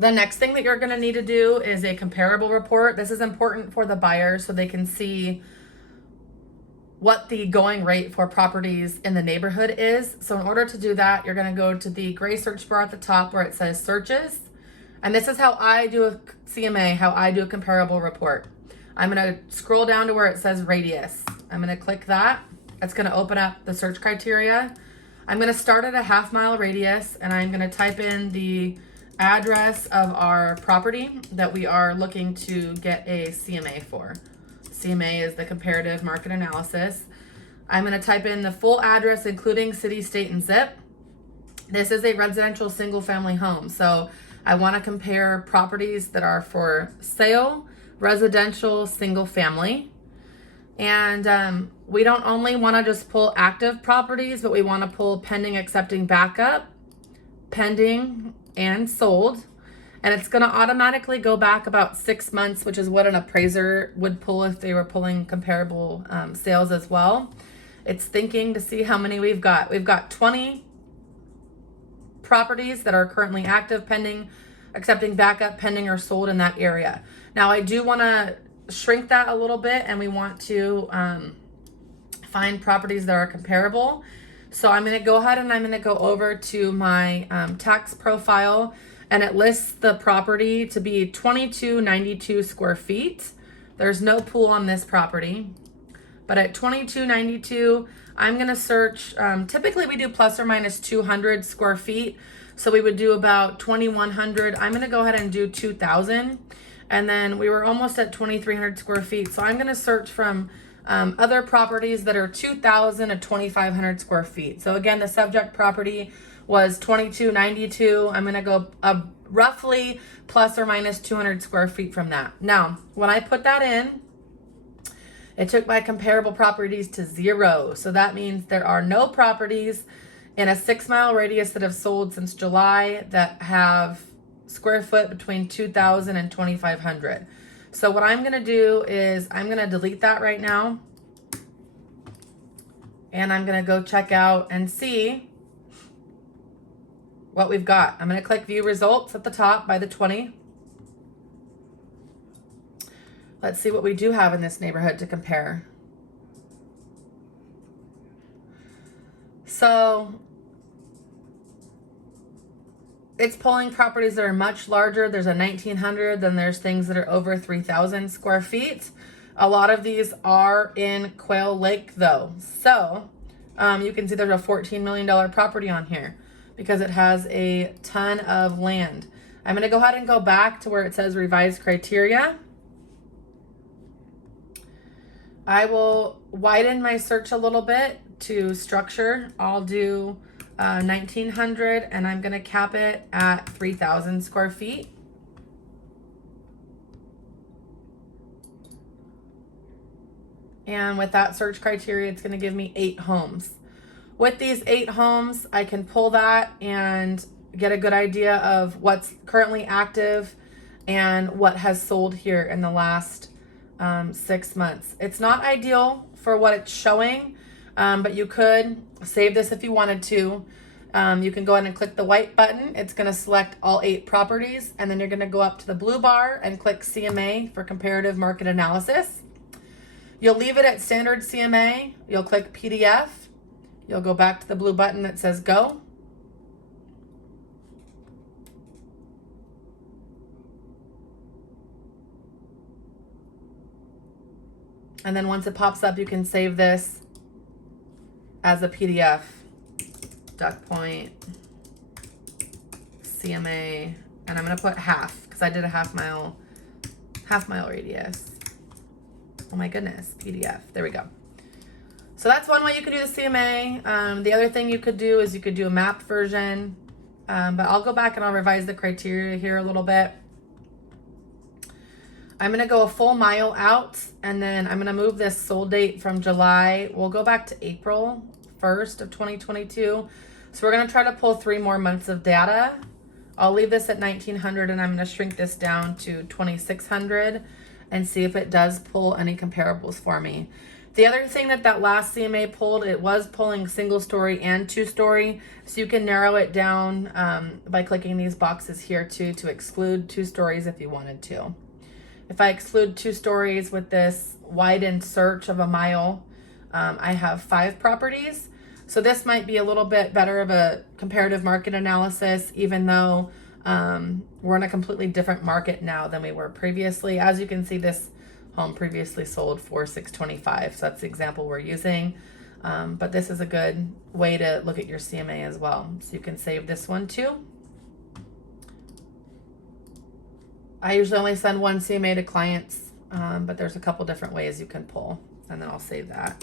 The next thing that you're going to need to do is a comparable report. This is important for the buyer so they can see what the going rate for properties in the neighborhood is. So in order to do that, you're going to go to the gray search bar at the top where it says searches. And this is how I do a CMA, how I do a comparable report. I'm going to scroll down to where it says radius. I'm going to click that. It's going to open up the search criteria. I'm going to start at a 1/2 mile radius, and I'm going to type in the address of our property that we are looking to get a CMA for. CMA is the comparative market analysis. I'm going to type in the full address, including city, state, and zip. This is a residential single family home. So I want to compare properties that are for sale, residential, single family. And we don't only want to just pull active properties, but we want to pull pending, accepting backup, pending, and sold. And it's going to automatically go back about 6 months, which is what an appraiser would pull if they were pulling comparable sales as well. It's thinking to see how many we've got. We've got 20 properties that are currently active, pending, accepting backup, pending, or sold in that area. Now, I do want to shrink that a little bit, and we want to find properties that are comparable. So I'm going to go ahead and I'm going to go over to my tax profile, and it lists the property to be 2292 square feet. There's no pool on this property, but at 2292, I'm going to search. Typically we do plus or minus 200 square feet. So we would do about 2100. I'm going to go ahead and do 2000. And then we were almost at 2300 square feet. So I'm going to search from other properties that are 2,000 to 2,500 square feet. So again, the subject property was 2292. I'm going to go roughly plus or minus 200 square feet from that. Now, when I put that in, it took my comparable properties to 0. So that means there are no properties in a 6 mile radius that have sold since July that have square foot between 2,000 and 2,500. So what I'm going to do is I'm going to delete that right now. And I'm going to go check out and see what we've got. I'm going to click view results at the top by the 20. Let's see what we do have in this neighborhood to compare. So it's pulling properties that are much larger. There's a 1,900, then there's things that are over 3,000 square feet. A lot of these are in Quail Lake though. So you can see there's a $14 million property on here because it has a ton of land. I'm going to go ahead and go back to where it says revised criteria. I will widen my search a little bit to structure. I'll do 1,900, and I'm going to cap it at 3,000 square feet. And with that search criteria, it's going to give me 8 homes. With these 8 homes, I can pull that and get a good idea of what's currently active and what has sold here in the last 6 months. It's not ideal for what it's showing, but you could save this if you wanted to. You can go ahead and click the white button. It's going to select all 8 properties, and then you're going to go up to the blue bar and click CMA for comparative market analysis. You'll leave it at standard CMA. You'll click PDF. You'll go back to the blue button that says go. And then once it pops up, you can save this as a PDF. Duck Point, CMA, and I'm going to put half because I did a half mile radius. Oh my goodness, PDF. There we go. So that's one way you could do the CMA. The other thing you could do is you could do a mapped version, but I'll go back and I'll revise the criteria here a little bit. I'm going to go a full mile out, and then I'm going to move this sold date from July. We'll go back to April 1st of 2022. So we're going to try to pull 3 more months of data. I'll leave this at 1,900, and I'm going to shrink this down to 2,600 and see if it does pull any comparables for me. The other thing that last CMA pulled, it was pulling single story and 2-story. So you can narrow it down by clicking these boxes here too, to exclude 2 stories if you wanted to. If I exclude 2 stories with this widened search of a mile, I have 5 properties. So this might be a little bit better of a comparative market analysis, even though we're in a completely different market now than we were previously. As you can see, this home previously sold for $625. So that's the example we're using. But this is a good way to look at your CMA as well. So you can save this one too. I usually only send one CMA to clients, but there's a couple different ways you can pull, and then I'll save that.